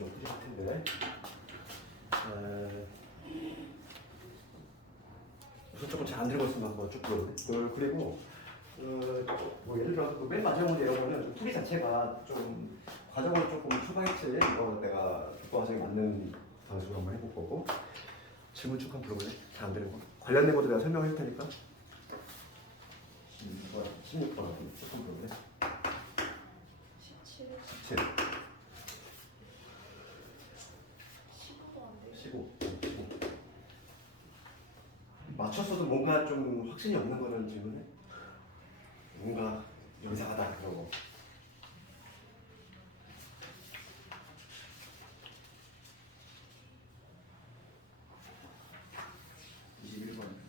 좀 틀릴 텐데. 우선 조금 잘 안 들고 있으면 한번 쭉 보여볼게. 그리고 뭐 예를 들어서 그맨 마지막 문제 이런 거는 풀이 자체가 좀 과정을 조금 추가했지. 이거 내가 교과 과정에 맞는 방식으로 한번 해볼 거고. 질문 쭉 한번 불러볼래? 잘 안 되는 거. 관련된 것도 내가 설명할 테니까. 16번 한번 쭉 한번 불러볼래? 17. 17. 15도 안 돼. 15. 맞췄어도 뭔가 좀 확신이 없는 거는 질문해? 뭔가 이상하다 그런 거.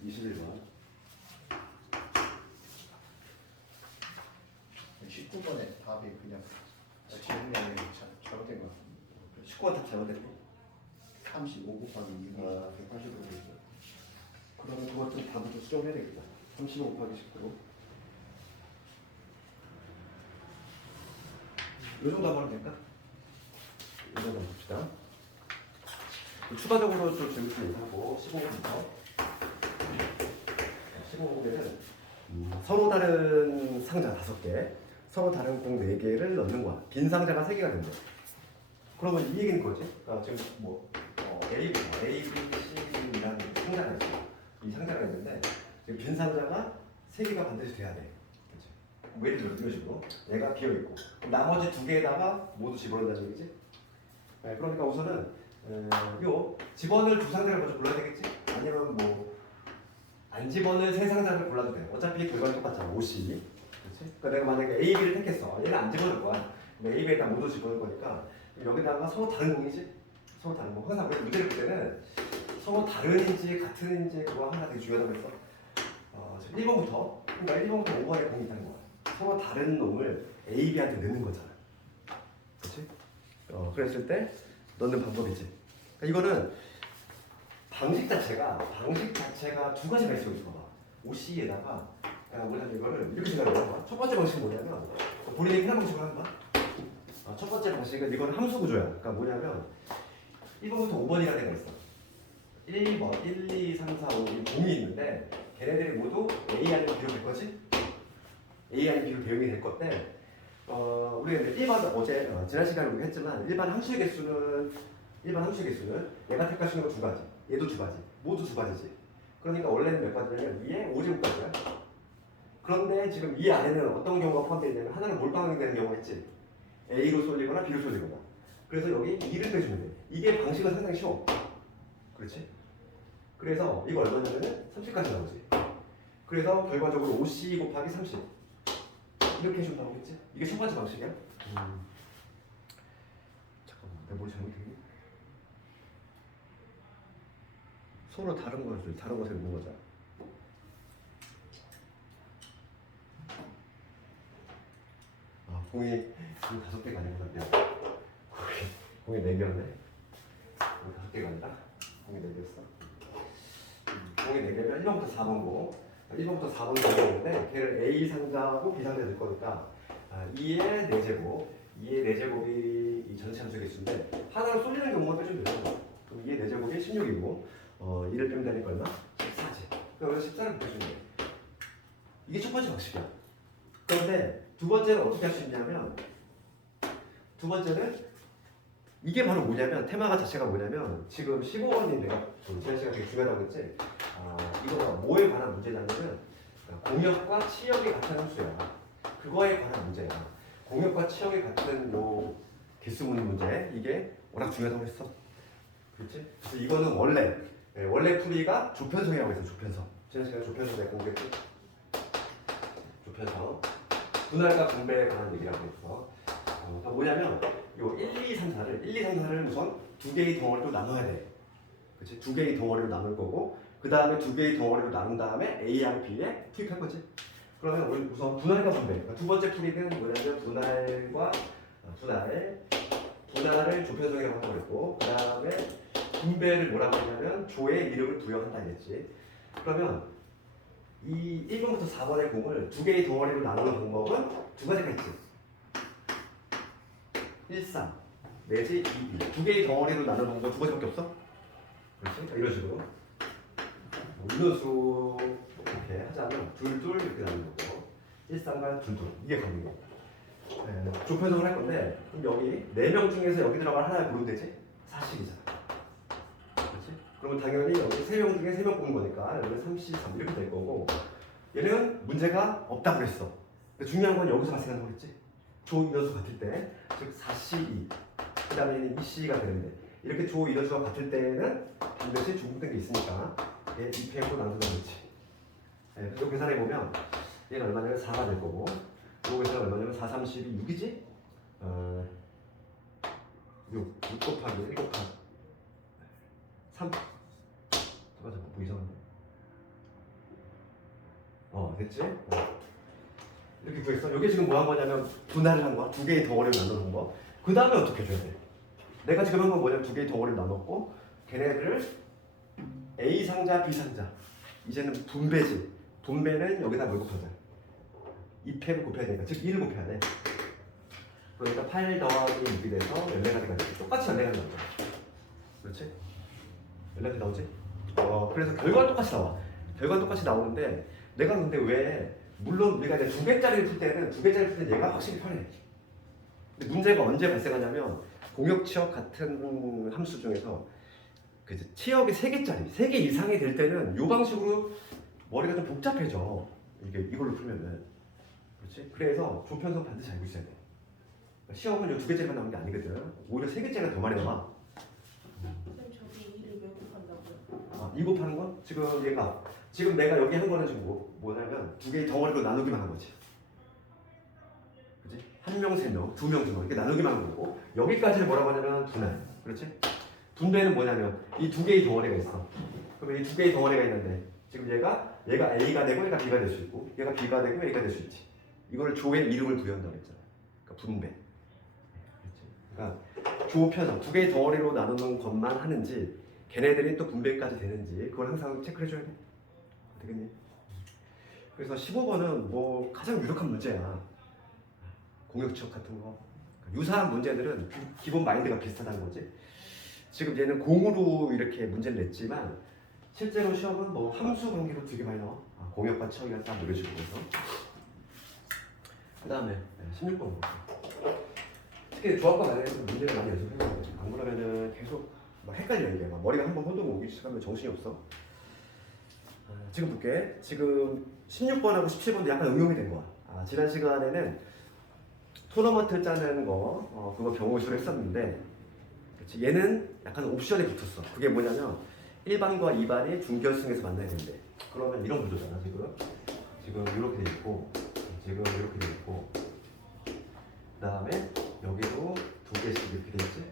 21번. 19번에 답이 그냥 질문이 아니라 잘못된 것 같습니다. 19번 답 잘못됐고. 35 곱하기 6이 180으로 되어 있어요. 그러면 그것도 답을 좀 수정해야 되겠다. 35 곱하기 19. 이 정도 하면 될까? 이 정도 한번 봅시다. 추가적으로 좀 질문 좀 하고 15번부터 15번에는 서로 다른 상자 5개, 서로 다른 공 4개를 넣는 거야. 빈 상자가 3개가 된대. 그러면 이 얘기는 거지? 그러니까 지금 뭐 A, B, C라는 상자가 있어. 이 상자가 있는데 지금 빈 상자가 3개가 반드시 돼야 돼. 그치? 뭐 예를 들어 이런 식으로 얘가 비어 있고 나머지 2개에다가 모두 집어넣는다는 얘기지? 네, 그러니까 우선은 요 집어넣을 2상자를 먼저 골라야 되겠지? 아니면 뭐 안 집어넣을 3상자를 골라도 돼. 어차피 결과는 똑같잖아. 5C. 그렇지? 그러니까 내가 만약에 A, B를 택했어. 얘는 안 집어넣을 거야. A, B에다 모두 집어넣을 거니까 여기다가 서로 다른 공이지? 서로 다른 공. 항상 우리 문제를 볼 때는 서로 다른인지 같은인지 그거 하나 되게 중요하다고 했어. 1번부터 그러니까 1번부터 5번에 공이 있다는 거야. 서로 다른 놈을 A, B한테 넣는 거잖아. 그렇지? 그랬을 때 넣는 방법이지. 그러니까 이거는 방식 자체가 두 가지가 있어. 봐봐. OC에다가 뭐냐면 이거를 이렇게 생각을 해봐. 첫 번째 방식은 뭐냐면 본인이 흔한 방식으로 한다. 첫 번째 방식은 이건 함수 구조야. 그러니까 뭐냐면 1번부터 5번이라는 애가 있어. 1번, 1, 2, 3, 4, 5 공이 있는데 걔네들이 모두 A 아니면 B로 될 거지? A 아니면 B로 대응이 될 건데 우리가 일반 어제 지난 시간에 우리가 했지만 일반 함수의 개수는 얘가 택할 수 있는 건 2가지. 얘도 2가지. 모두 2가지지. 그러니까 원래는 몇 가지냐면 2에 5제곱까지야. 그런데 지금 이 안에는 어떤 경우가 포함되어 있냐면 하나는 몰빵이 되는 경우가 있지. A로 쏠리거나 B로 쏠리거나. 그래서 여기 2를 빼주면 돼. 이게 방식은 상당히 쉬워. 그렇지? 그래서 이거 얼마냐면은 30까지 나오지. 그래서 결과적으로 5C 곱하기 30 이렇게 해주면 나오겠지? 이게 첫 번째 방식이야. 잠깐만, 내가 뭘 잘못했니? 서로 다른 것을 있는 거잖아. 공이 5개가 아니구나. 공이 4개였네. 공이 5개가 아니라 공이 4개였어. 공이 4개면 1번부터 4번고 1번부터 4번이 되는데 걔를 A 상자하고 B 상자 될 거니까 2의 4제곱 2의 4제곱이 이 전체 함수 개수인데 하나를 쏠리는 경우가 좀 되는 거야. 그럼 2의 4제곱이 16이고 2를 빼면 되니까 얼마? 14지. 그럼 여기서 14를 곱해주면 돼. 이게 첫 번째 방식이야. 그런데 두 번째는 어떻게 할 수 있냐면 두 번째는 이게 바로 뭐냐면 테마가 자체가 뭐냐면 지금 15번이 내가 지난 시간에 되게 중요하다고 했지. 이거가 뭐에 관한 문제냐면은 공역과 치역이 같은 함수야. 그거에 관한 문제야. 공역과 치역이 같은 요 개수 묻는 문제 이게 워낙 중요하다고 했어. 그렇지? 그래서 이거는 원래 풀이가 조편성이라고 했어. 조편성. 지난 시간에 조편성 내가 공부했지. 조편성. 분할과 분배에 관한 얘기라고 했어. 그러니까 뭐냐면 요 1, 2, 3, 4를 우선 2개의 덩어리로 나눠야 돼. 그치? 2개의 덩어리로 나눌 거고 그 다음에 2개의 덩어리로 나눈 다음에 A랑 B에 투입할 거지. 그러면 우리 우선 분할과 분배. 그러니까 두 번째 풀이는 뭐냐면 분할을 조편성이라고 한다고 했고 그 다음에 분배를 뭐라고 했냐면 조의 이름을 부여한다 했지. 그러면 이 1번부터 4번의 공을 2개의 덩어리로 나누는 방법은 2가지가 있지. 1, 3. 내지 2B. 두 개의 덩어리로 나눠놓은 거 두 가지밖에 없어? 그렇지? 이런 식으로. 인원수 이렇게 하자면 둘둘 이렇게 나누는 거고 일상과 둘둘 이게 가능해요. 네, 조편성을 할 건데 그럼 여기 4명 중에서 여기 들어갈 하나를 고르면 되지? 40이잖아. 그렇지? 그러면 당연히 여기 3명 중에 3명 뽑는 거니까 여기는 33 이렇게 될 거고 얘는 문제가 없다고 그랬어. 근데 중요한 건 여기서 발생하는 거겠지? 조 인원수 같을 때, 즉 4C2 그 다음에 얘는 2C가 되는데 이렇게 조 인원수가 같을 때는 반드시 중복된 게 있으니까 얘 2패로 나눈다는 거지. 네, 이거 계산해 보면 얘는 얼마냐면 4가 될 거고 이거 계산은 얼마냐면 4, 3, 12, 6이지? 6 곱하기 1 곱하기 3 잠깐만 뭐 이상한데? 됐지? 이렇게 구했어. 이게 지금 뭐 한 거냐면 분할을 한 거야. 두 개의 덩어리를 나눠놓은 거. 그 다음에 어떻게 해줘야 돼? 내가 지금 한 건 뭐냐면 두 개의 덩어리를 나눴고 걔네들을 A 상자, B 상자. 이제는 분배지. 분배는 여기다 뭘 곱하자? 2패를 곱해야 되니까 즉 2를 곱해야 돼. 그러니까 8 더하기 6이 돼서 14가지가 되지. 똑같이 14가지 나오죠. 그렇지? 14가지 나오지? 그래서 결과는 똑같이 나와. 결과는 똑같이 나오는데 내가 근데 왜 물론 우리가 이제 2개짜리를 풀 때는 2개짜리 풀 때는 얘가 확실히 편해. 근데 문제가 언제 발생하냐면 공역 치역 같은 함수 중에서 그 치역이 3개짜리, 3개 이상이 될 때는 이 방식으로 머리가 좀 복잡해져. 이게 이걸로 풀면은. 그렇지? 그래서 조편성 반드시 알고 있어야 돼. 시험은 이 2개짜리만 나오는 게 아니거든. 오히려 3개짜리가 더 많이 나와. 선생님 저기 2를 왜 곱한다고요? 2 곱하는 건 지금 내가 여기 한 거는 지금 뭐냐면 두 개의 덩어리로 나누기만 한 거지. 그렇지? 1명, 3명, 2명, 2명 이렇게 나누기만 한 거고 여기까지를 뭐라고 하냐면 분할. 그렇지? 분배는 뭐냐면 이 두 개의 덩어리가 있어. 그러면 이 두 개의 덩어리가 있는데 지금 얘가 A가 되고 얘가 B가 될 수 있고 얘가 B가 되고 A가 될 수 있지. 이거를 조의 이름을 부여한다고 했잖아. 그러니까 분배. 그러니까 조편성 두 개의 덩어리로 나누는 것만 하는지 걔네들이 또 분배까지 되는지 그걸 항상 체크를 해줘야 돼. 되겠니? 그래서 15번은 뭐 가장 유력한 문제야. 공역치역 같은 거. 유사한 문제들은 기본 마인드가 비슷하다는 거지. 지금 얘는 공으로 이렇게 문제를 냈지만 실제로 시험은 뭐 함수 관계로 되게 많이 나와. 공역과 치역이랑 딱 이런 식으로 해서. 그 다음에 16번 볼게요. 특히 조합과 관련해서 문제를 많이 연습해야 돼. 안 그러면은 계속 막 헷갈려 이게. 막 머리가 한번 혼동 오기 시작하면 정신이 없어. 지금 볼게. 지금 16번하고 17번도 약간 응용이 된 거야. 지난 시간에는 토너먼트 짜는 거, 그거 경우수로 했었는데, 그치? 얘는 약간 옵션이 붙었어. 그게 뭐냐면 1반과 2반이 준결승에서 만나야 되는데, 그러면 이런 구조잖아. 지금 이렇게 돼 있고, 지금 이렇게 돼 있고, 그 다음에 여기도 2개씩 이렇게 돼 있지,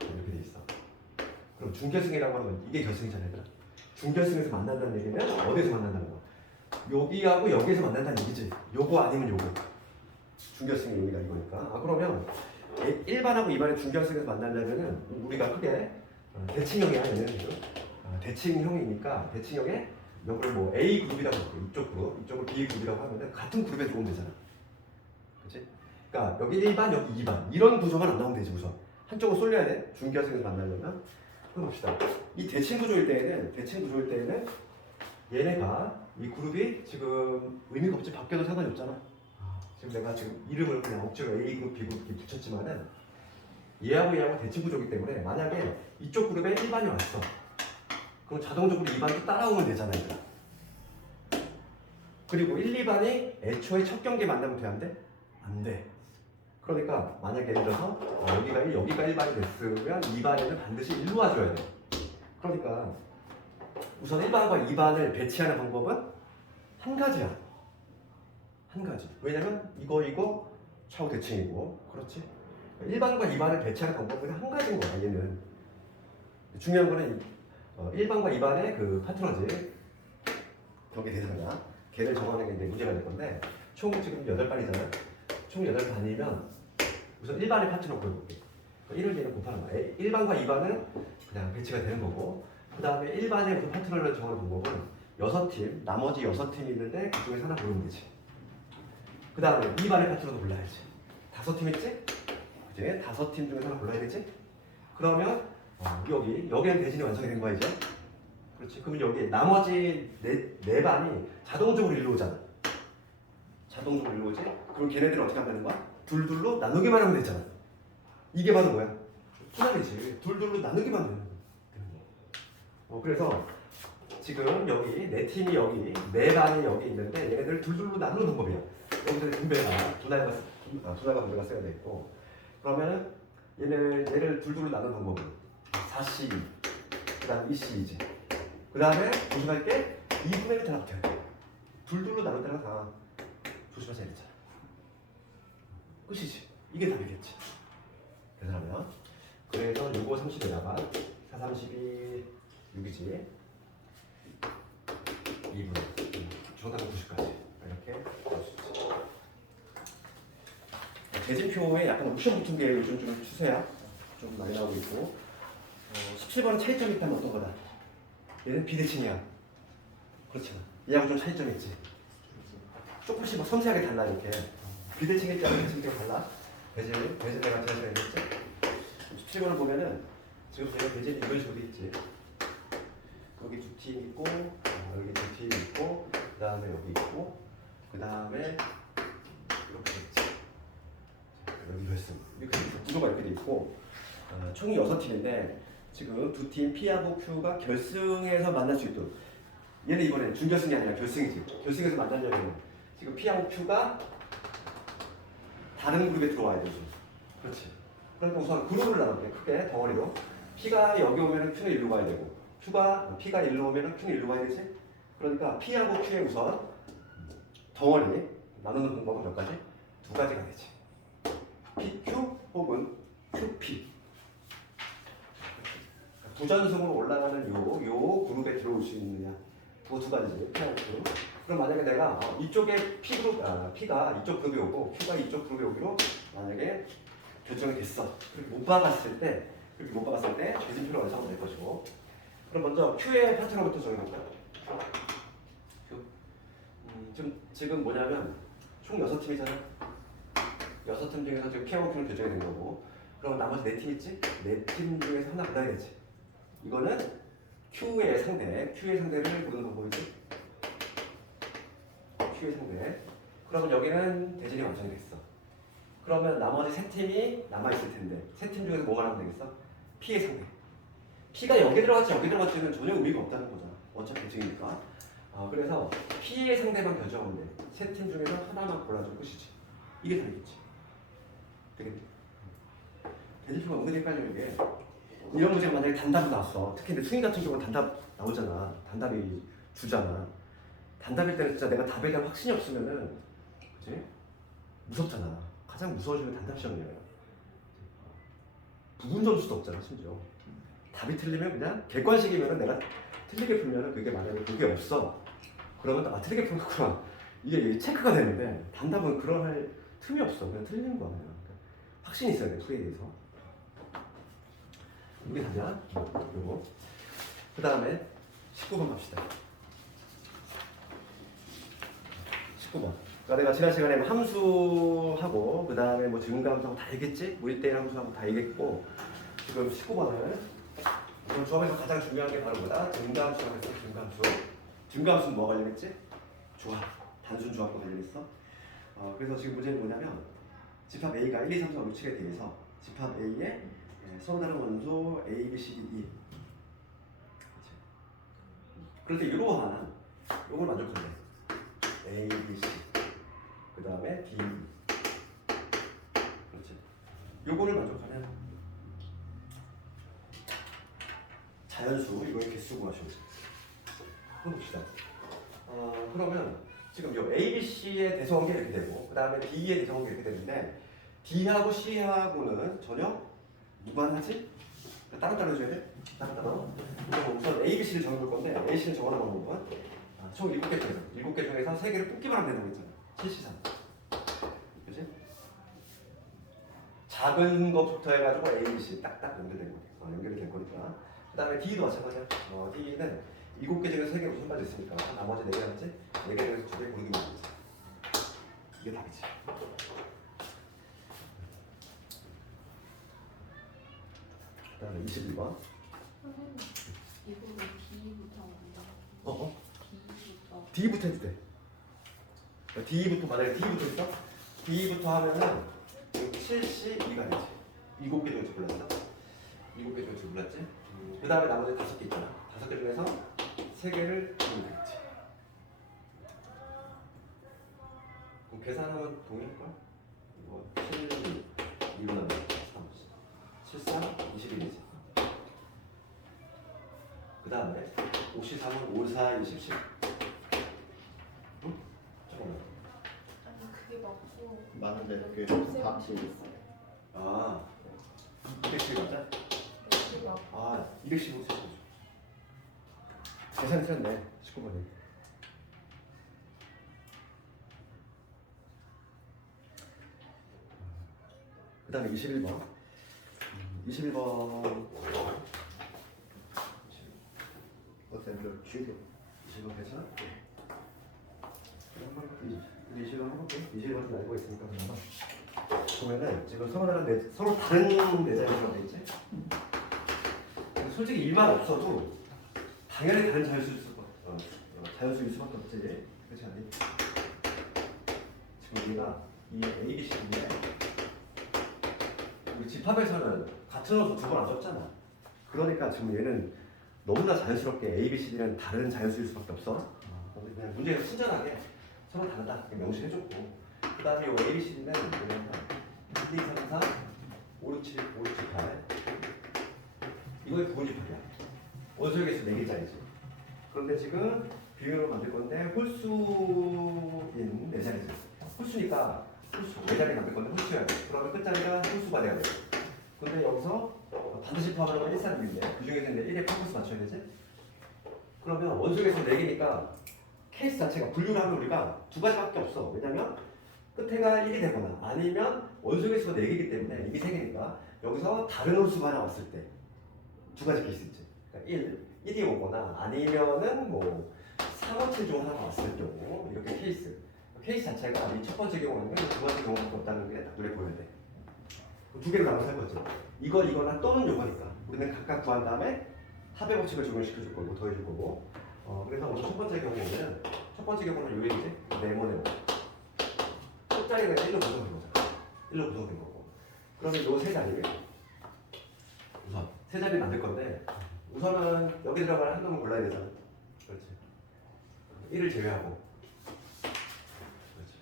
이렇게 돼 있어. 그럼 준결승이라고 하면 이게 결승이잖아, 얘들아. 준결승에서 만난다는 얘기는 어디서 만난다는 거야? 여기하고 여기에서 만난다는 얘기지. 요거 아니면 요거. 준결승의 의미가 이거니까. 그러면 1반하고 2반의 준결승에서 만나려면은 우리가 크게 대칭형이야, 얘는 지금. 대칭형이니까 대칭형에 이거를 뭐 A 그룹이라고 할게. 이쪽으로 B 그룹이라고 하면은 같은 그룹에 들어오면 되잖아. 그렇지? 그러니까 여기 1반, 여기 2반 이런 구조만 안 나오면 되지 우선. 한쪽으로 쏠려야 돼. 준결승에서 만나려면. 그럼 봅시다. 이 대칭 구조일 때에는 얘네가 이 그룹이 지금 의미가 없지 바뀌어도 상관이 없잖아. 지금 내가 지금 이름을 그냥 억지로 A 그룹, B 그룹 이렇게 붙였지만은 얘하고 대칭 구조이기 때문에 만약에 이쪽 그룹에 1반이 왔어. 그럼 자동적으로 2반도 따라오면 되잖아, 얘들아. 그리고 1, 2반이 애초에 첫 경기에 만나면 돼, 안 돼? 안 돼. 그러니까 만약에 예를 들어서 여기가 1반이 됐으면 2반에는 반드시 1로 와줘야 돼. 그러니까 우선 1반과 2반을 배치하는 방법은 한 가지야. 한 가지. 왜냐면 이거 좌우 대칭이고, 그렇지? 1반과 2반을 배치하는 방법은 한 가지인 거야, 얘는. 중요한 거는 1반과 2반의 그 파트너지. 경기 대상자. 걔를 정하는 게 문제가 될 건데, 총 지금 8반이잖아. 총 8반이면 우선 1반의 파트너 구해볼게. 1을 얘는 곱하는 거야. 1반과 2반은 그냥 배치가 되는 거고, 그 다음에 1반의 그 파트너를 정하는 방법은 6팀, 나머지 6팀이 있는데 그중에서 하나 고르면 되지. 그 다음에 2반의 파트너도 골라야지. 5팀 있지? 그치? 5팀 중에서 하나 골라야 되지? 그러면 여기는 대진이 완성이 된 거야 이제. 그렇지? 그러면 여기 나머지 네 반이 자동적으로 일로 오잖아. 자동적으로 일로 오지? 그럼 걔네들은 어떻게 하면 되는 거야? 둘둘로 나누기만 하면 되잖아. 이게 바로 뭐야? 투날이지. 둘둘로 나누기만 되는 거야. 그래서 지금 여기 네 팀이 여기 네 반이 여기 있는데 얘네들 둘둘로 나누는 방법이야. 여기서 두 날과 분배가 써야 돼 있고. 그러면 얘를 둘둘로 나누는 방법은 4C 그다음 2C이지. 그다음에 조심할게 2분의 1을 다 합쳐야 돼. 둘둘로 나눌 때는 다 조심하셔야 되잖아. 끝이지. 이게 답이겠지. 그래서 요거 30에다가 4, 32, 6이지. 2분 정답은 90까지 이렇게 나올 수 있지. 대진표에 약간 옵션 붙은 게 요즘 좀 추세야. 좀 많이 나오고 있고 17번은 차이점이 있다면 어떤 거다? 얘는 비대칭이야. 그렇지만 얘하고 좀 차이점이 있지. 조금씩 막 섬세하게 달라 이렇게. 비대칭일 때랑 대칭일 달라. 배제 내가 제시했겠지. 17번을 보면은 지금 제가 배제는 이런 식으로 돼 있지. 여기 두 팀 있고 여기 두 팀 있고 그 다음에 여기 있고 그 다음에 이렇게 돼 있지. 여기로 했어. 이렇게 구조가 이렇게 돼 있고 총이 6팀인데 지금 두 팀 P하고 Q가 결승에서 만날 수 있도록 얘는 이번에 준결승이 아니라 결승이지. 결승에서 만나려면 지금 P하고 Q가 다른 그룹에 들어와야 되지. 그렇지. 그러니까 우선 그룹을 나눠볼게. 크게 덩어리로. P가 여기 오면 Q는 일로 가야 되고 P가 일로 오면 Q는 일로 가야 되지. 그러니까 P하고 Q의 우선 덩어리 나누는 방법은 몇 가지? 2가지가 되지. PQ 혹은 QP. 부전승으로 올라가는 요 그룹에 들어올 수 있느냐. 그거 2가지지. P하고 Q. 그럼 만약에 내가 이쪽에 P가 이쪽 그룹에 오고 Q가 이쪽 그룹에 오기로 만약에 결정이 됐어. 그렇게 못 박았을 때 대진표를 완성하면 될 것이고. 그럼 먼저 Q의 파트너부터 정해볼까? Q. 지금 뭐냐면 총 6팀이잖아. 6팀 중에서 지금 P하고 Q는 결정이 된 거고. 그럼 나머지 4팀 있지? 4팀 중에서 하나 골라야겠지. 이거는 Q의 상대를 고르는 방법이지. Q의 상대. 그러면 여기는 대진이 완성이 됐어. 그러면 나머지 3팀이 남아있을 텐데 3팀 중에서 뭐만 하면 되겠어? P의 상대. P가 여기 들어갔지는 전혀 의미가 없다는 거잖아. 어차피 대칭이니까. 그래서 P의 상대만 결정하면 돼. 3팀 중에서 하나만 골라줘 끝이지. 이게 답이겠지. 되겠지? 대진표가 은근히 헷갈리는 게 이런 문제가 만약에 단답이 나왔어. 특히 근데 수능 같은 경우는 단답 나오잖아. 단답이 주잖아. 단답일 때는 진짜 내가 답에 대한 확신이 없으면은 그치? 무섭잖아. 가장 무서워지는 단답 시험이에요. 부분 점수도 없잖아 심지어. 답이 틀리면 그냥 객관식이면은 내가 틀리게 풀면은 그게 만약에 그게 없어. 그러면 틀리게 풀었구나. 이게 체크가 되는데 단답은 그런 할 틈이 없어. 그냥 틀리는 거야. 그러니까 확신이 있어야 돼 풀에 대해서. 이게 다냐? 요거. 그 다음에 19번 갑시다. 19번. 그러니까 내가 지난 시간에 함수하고 그 다음에 뭐 증가함수하고 다 얘기했지? 뭐 1대1 함수하고 다 얘기했고 지금 19번은 이번 조합에서 가장 중요한 게 바로 뭐다? 증가함수라고 했어. 증가함수는 뭐가 관련했지? 조합. 단순 조합과 관련했어. 그래서 지금 문제는 뭐냐면 집합 A가 1, 2, 3, 4, 5, 6에 대해서 집합 A에 서로 다른 원소 A, B, C, D, E. 그럴 때 이러한 요걸 만족한대. A, B, C. 그 다음에 D. 그렇지. 요거를 만족하면 자연수 이거의 개수 구하시면 해봅시다. 그러면 지금 요 A, B, C의 대소관계 이렇게 되고 그 다음에 D의 대소관계 이렇게 되는데 D하고 C하고는 전혀 무관하지? 따로따로 해줘야 돼? 따로따로. 우선 A, B, C를 적어볼 건데 A, C를 적어놓은 방법은 총 7개 중에서 3개를 뽑기만 하면 된다고 했잖아. 7C3. 그치? 작은 것부터 해가지고 A, B, C 딱딱 연결된 거. 연결이 될 거니까. 그 다음에 D도 마찬가지야. D는 7개 중에서 3개로 선발됐으니까 나머지 4개 남지? 4개 중에서 2개 고르기만 하지. 이게 답이지. 그다음에 21번. 선생님 이거 왜 B부터 만들어? 어? B부터. D부터 해도 돼. D부터 만약에 D부터 있어? D부터 하면은 72가 되지. 7개 중에서 골랐어? 7개 중에서 골랐지? 그 다음에 나머지 5개 있잖아. 5개 중에서 3개를 고르면 되겠지. 그럼 계산하면 동일할걸? 이거 7, 2로 나면 3, 7, 3, 21이지. 그 다음에 53은 5, 4, 27. 응? 잠깐만. 아니 그게 맞고. 많은데 그게 쌤 다 틀렸어요. 아, 210 맞자? 그게 맞고. 아, 215 세죠. 계산 틀렸네. 19번이. 그 다음에 21번. 21번. 어때? 좀 줄여. 20번 괜찮아? 우리 20번 해볼게. 20번 좀 알고 있으니까 그러면. 보면은 지금 서로 다른 내자리라고 돼 있지? 솔직히 일만 없어도 당연히 다른 자연수일 수밖에 없지. 그렇지 않니? 지금 우리가 이 A, B, C인데 우리 집합에서는 같은 옷을 두 번 안 썼잖아. 그러니까 지금 얘는 너무나 자연스럽게 A, B, C는 다른 자연수일 수밖에 없어. 그냥 문제에서 친절하게 서로 다르다 명시해줬고, 그 다음에 이 A, B, C는 뭐냐면 1, 2, 3, 4, 5, 6, 7, 5, 6, 7, 8 이거의 부분집합이야. 원소역에서 4개짜리지. 그런데 지금 비율을 만들 건데 홀수인 4자리지. 홀수니까 홀수 4자리 만들 건데 홀수여야 돼. 그러면 끝자리가 홀수가 돼야 돼. 근데 여기서 반드시 포함하는 건 1, 4, 6인데 그 중에서 이제 1에 펄스 맞춰야 되지? 그러면 원소역에서 4개니까 케이스 자체가 분류를 하면 우리가 두 가지밖에 없어. 왜냐면 끝에가 1이 되거나 아니면 원소역에서 4개이기 때문에 이미 3개니까 여기서 다른 홀수가 하나 왔을 때 두 가지 케이스 있지. 그러니까 1이 오거나 아니면은 뭐 3, 5, 7 중 하나가 왔을 경우 이렇게 케이스 자체가 이 첫 번째 경우는 두 번째 경우밖에 없다는 게 딱 눈에 보여야 돼. 두 개로 나눠서 할 거죠. 이거나 또는 요거니까 우리는 각각 구한 다음에 합의 법칙을 적용시켜줄 거고 더해줄 거고. 그래서 오늘 첫 번째 경우는 요일이지. 네모네모. 끝자리가 1로 구성된 거잖아. 1로 구성된 거고. 그러면 요 세 자리 우선 세 자리 만들 건데 우선은 여기 들어갈 한 놈을 골라야 되잖아. 그렇지. 1을 제외하고. 그렇지.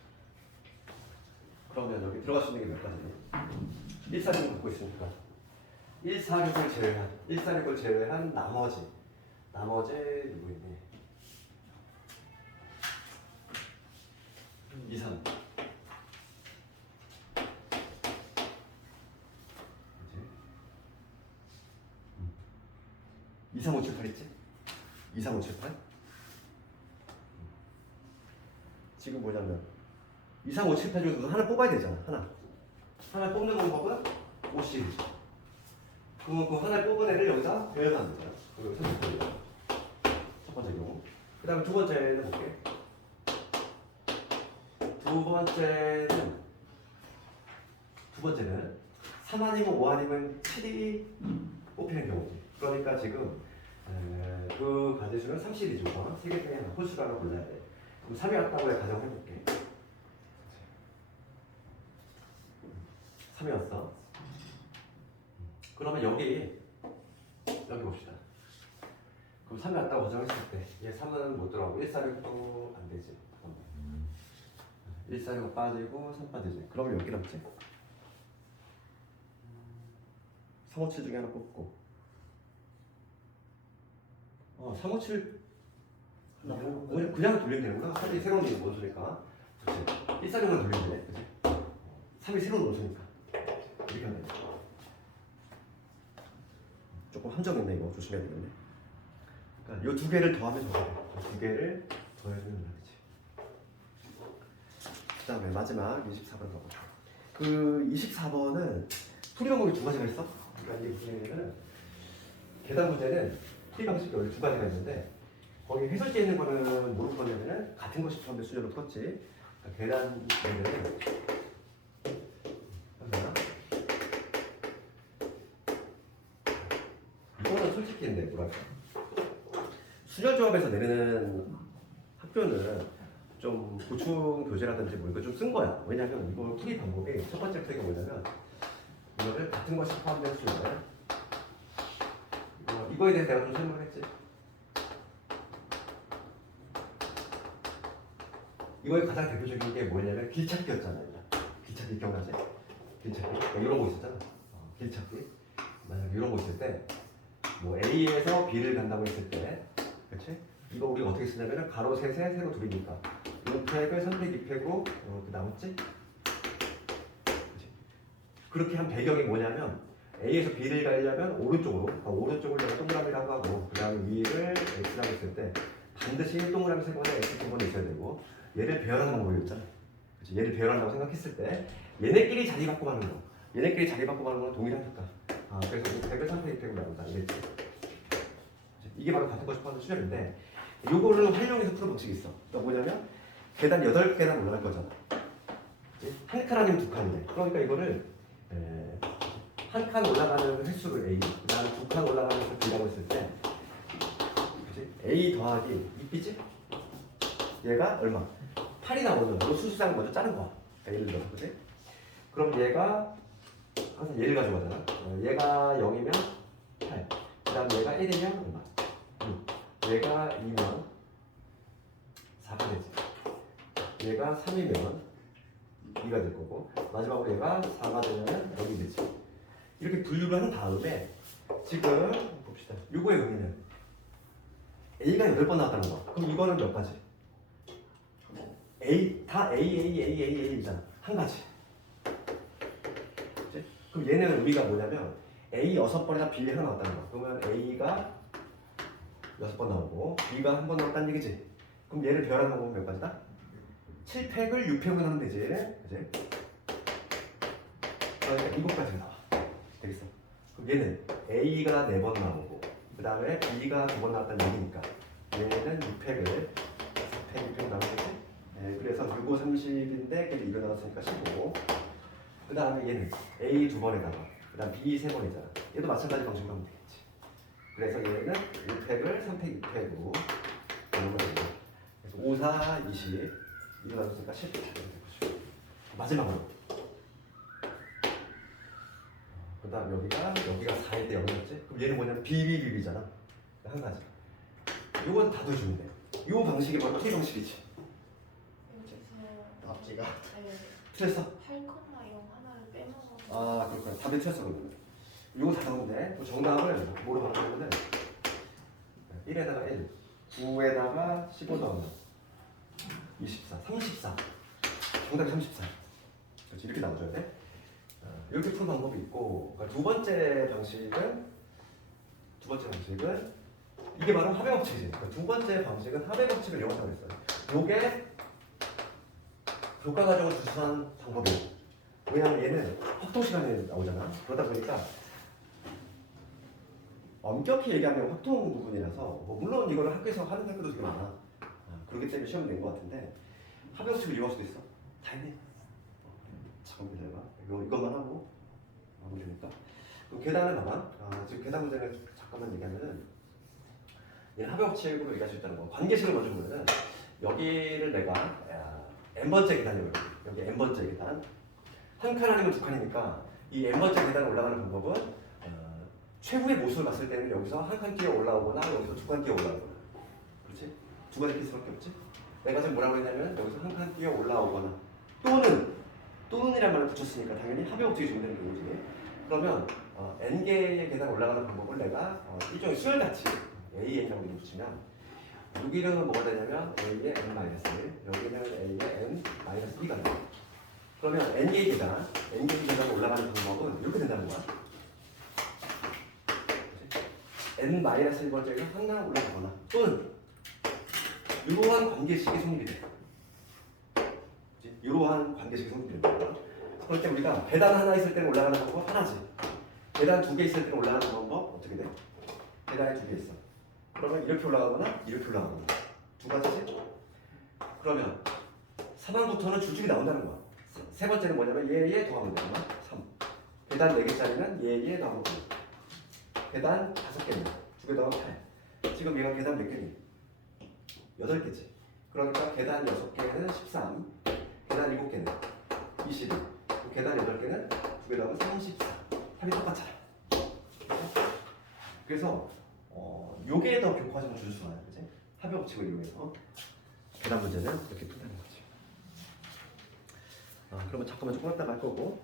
그러면 여기 들어갈 수 있는 게 몇 가지니? 1, 4, 6을 갖고 있으니까 1, 4, 6을 제외한 나머지 누구 있니? 2, 3 2, 3, 5, 7, 8 있지? 2, 3, 5, 7, 8 지금 뭐냐면 2, 3, 5, 7, 8 중에서 하나 뽑아야 되잖아. 하나 뽑는 방법은 5C이죠. 그러면 그 하나 뽑은 애를 여기다 배열하는 거야. 그리고 첫 번째 경우. 그 다음에 두 번째는 볼게. 두 번째는 3 아니면 5 아니면 7이 뽑히는 경우지. 그러니까 지금 그 가지수는 3C이죠. 3개 중에 하나 홀수를 하나 골라야 돼. 그럼 3이 왔다고 해 가정해볼게. 3이 왔어. 그러면 여기 봅시다. 그럼 3이 왔다고 가정했을 때 얘 3은 못 들어가고 1, 4, 6도 안 되지. 1, 4, 6 빠지고 3 빠지지. 그러면 여기 남지? 3, 5, 7 중에 하나 뽑고 3, 5, 7 그냥 돌리면 되는구나. 3이 새로운 원소니까. 그치? 1, 4, 6만 돌리면 돼. 그치? 3이 새로운 원소니까. 이렇게 하면 돼. 조금 함정있네. 이거 조심해야 되겠네. 그러니까 이 두 개를 더하면 좋아. 두 개를 더해주면 되지. 그 다음에 마지막 24번 가보자. 그 24번은 풀이 방법이 두 가지가 있어. 그러니까 이게 무슨 얘기냐면 계산 문제는 풀이 방식이 원래 두 가지가 있는데 거기 해설지에 있는 거는 모를 거냐면은 같은 것이 처음에 수준으로 풀었지. 그러니까 계산 문제는 솔직히 근데 뭐랄까 순열조합에서 내는 학교는 좀 보충 교재라든지 뭐 이거 좀 쓴 거야. 왜냐면 이거 풀이 방법이 첫 번째 풀이가 뭐냐면 이거를 같은 것이 포함된 수를 이거에 대해서 내가 좀 설명을 했지. 이거의 가장 대표적인 게 뭐냐면 길찾기였잖아요. 길찾기 기억나지? 길찾기 이런 거 있었잖아. 길찾기 만약 이런 거 있을 때 뭐 A에서 B를 간다고 했을 때, 그렇지? 이거 우리가 어떻게 쓰냐면은 가로 셋에 세로 둘이니까 5팩을 3팩 2팩으로 이렇게 나왔지? 그렇지? 그렇게 한 배경이 뭐냐면 A에서 B를 가려면 오른쪽으로, 그러니까 오른쪽을 내가 동그라미라고 하고 그 다음에 위를 X라고 했을 때 반드시 동그라미 세 번에 X 두 번에 있어야 되고 얘를 배열하는 방법이었잖아. 그렇지? 얘를 배열한다고 생각했을 때 얘네끼리 자리 바꿔 가는 거. 얘네끼리 자리 바꿔 가는 건 동일하니까. 그래서 5팩을 3팩 2팩으로 나온다. 이랬지? 이게 바로 같은 것이 포함된 수열인데 요거를 활용해서 푸는 방식이 있어. 그러니까 뭐냐면 계단 8계단 올라갈 거잖아. 한 칸 아니면 두 칸이네. 그러니까 이거를 한 칸 올라가는 횟수를 A, 그 다음에 두 칸 올라가는 횟수를 B라고 했을 때 그치? A 더하기 2B지? 얘가 얼마? 8이 나오는 거 수수상을 먼저 짜는 거야. 그러니까 예를 들어서 그치? 그럼 얘가 항상 얘를 가져가잖아. 얘가 0이면 8, 그 다음 얘가 1이면 얼마? 6, 얘가 2면 4가 되지. 얘가 3이면 2가 될 거고 마지막으로 얘가 4가 되면 0이 되지. 이렇게 분류를 한 다음에 지금 봅시다. 요거의 의미는 A가 8번 나왔다는 거야. 그럼 이거는 몇 가지? A 다 A잖아. 한 가지. 그치? 그럼 얘는 의미가 뭐냐면 A 6번이나 B 하나 나왔다는 거야. 그러면 A가 6번 나오고 B가 한 번 나왔다는 얘기지. 그럼 얘를 배열하는 방법은 몇 가지다? 7팩을 6팩으로 하면 되지. 그치? 그러니까 7가지가 나와. 되겠어? 그럼 얘는 A가 4번 나오고 그 다음에 B가 2번 나왔다는 얘기니까 얘는 6팩을 4팩, 6팩 나오겠지? 네, 그래서 6, 5, 30인데 걔도 2가 나왔으니까 15. 그 다음에 얘는 A 2번에다가 그 다음 B 3번이잖아. 얘도 마찬가지 방식으로 하면 되겠지. 그래서 얘는 6팩을 3팩, 6팩으로 나누면 되고 그래서 5, 4, 20 2가 나왔으니까 10 이렇게 될 것이고 마지막으로 그 다음 여기가 4일 때 0이었지? 그럼 얘는 뭐냐면 BBBB잖아. 한 가지. 요건 다 더해주면 돼. 요 방식이 바로 T 방식이지. 여기서 앞뒤가 틀렸어? 8,0 하나를 빼먹어서 그렇구나. 답이 틀렸어 그러면. 요거 다 나오는데 그 정답을 뭐로 바꾸냐면은 1에다가 1, 9에다가 15 더하면 24, 34. 정답이 34. 그렇지, 이렇게 나와줘야 돼. 이렇게 푸는 방법이 있고 그러니까 두 번째 방식은 이게 바로 합의 법칙이지. 그러니까 두 번째 방식은 합의 법칙을 이용한다고 했어요. 요게 교과 과정을 주수한 방법이에요. 왜냐하면 얘는 확통 시간에 나오잖아. 그러다 보니까 엄격히 얘기하면 확통 부분이라서 물론 이거를 학교에서 하는 학교도 되게 많아. 그렇기 때문에 시험을 낸 것 같은데 합의 법칙을 이용할 수도 있어. 다 했네. 잠깐 기다려봐. 이것만 하고 마무리니까. 그럼 계단을 봐봐. 지금 계단 문제를 잠깐만 얘기하면은 얘는 합의 법칙으로 얘기할 수 있다는 거. 관계식을 먼저 보면은 여기를 내가 n번째 계단이에요. 여기 n번째 계단. 한 칸 아니면 두 칸이니까 이 n번째 계단 올라가는 방법은 최후의 모습을 봤을 때는 여기서 한 칸 뛰어 올라오거나 여기서 두 칸 뛰어 올라오거나. 그렇지? 두 가지 케이스밖에 없지? 내가 지금 뭐라고 했냐면 여기서 한 칸 뛰어 올라오거나 또는이란 말을 붙였으니까 당연히 합의 법칙이 적용되는 거지. 그러면 n개의 계단 올라가는 방법을 내가 일종의 수열같이 AN이라고 이름 붙이면 여기는 뭐가 되냐면 A의 n-1 여기는 A의 n-2가 돼. 그러면 n개의 계단 올라가는 방법은 이렇게 된다는 거야. n-1번째가 하나 올라가거나 또는 이러한 관계식이 성립이 돼. 이러한 관계식이 성립이 된다. 그럴 때 우리가 계단 하나 있을 때는 올라가는 방법 하나지. 계단 2개 있을 때는 올라가는 방법 어떻게 돼? 계단에 2개 있어. 그러면 이렇게 올라가거나 이렇게 올라가거나 두 가지지? 그러면 3항부터는 줄줄이 나온다는 거야. 세 번째는 뭐냐면 얘 더하면 되잖아. 3. 계단 4개짜리는 얘 더하면 돼. 계단 5개입니다. 개 더하면 8. 지금 얘가 계단 몇 개니? 8개지. 그러니까 계단 6개는 13, 계단 7개는 21, 계단 8개는 2개 더하면 34. 답이 똑같잖아. 그래서 요게 더 교과정을 줄 수 있어요. 그지? 합의 법칙을 이용해서 계단 문제는 이렇게 푼다는 거지. 그러면 잠깐만 조금 이따가 할 거고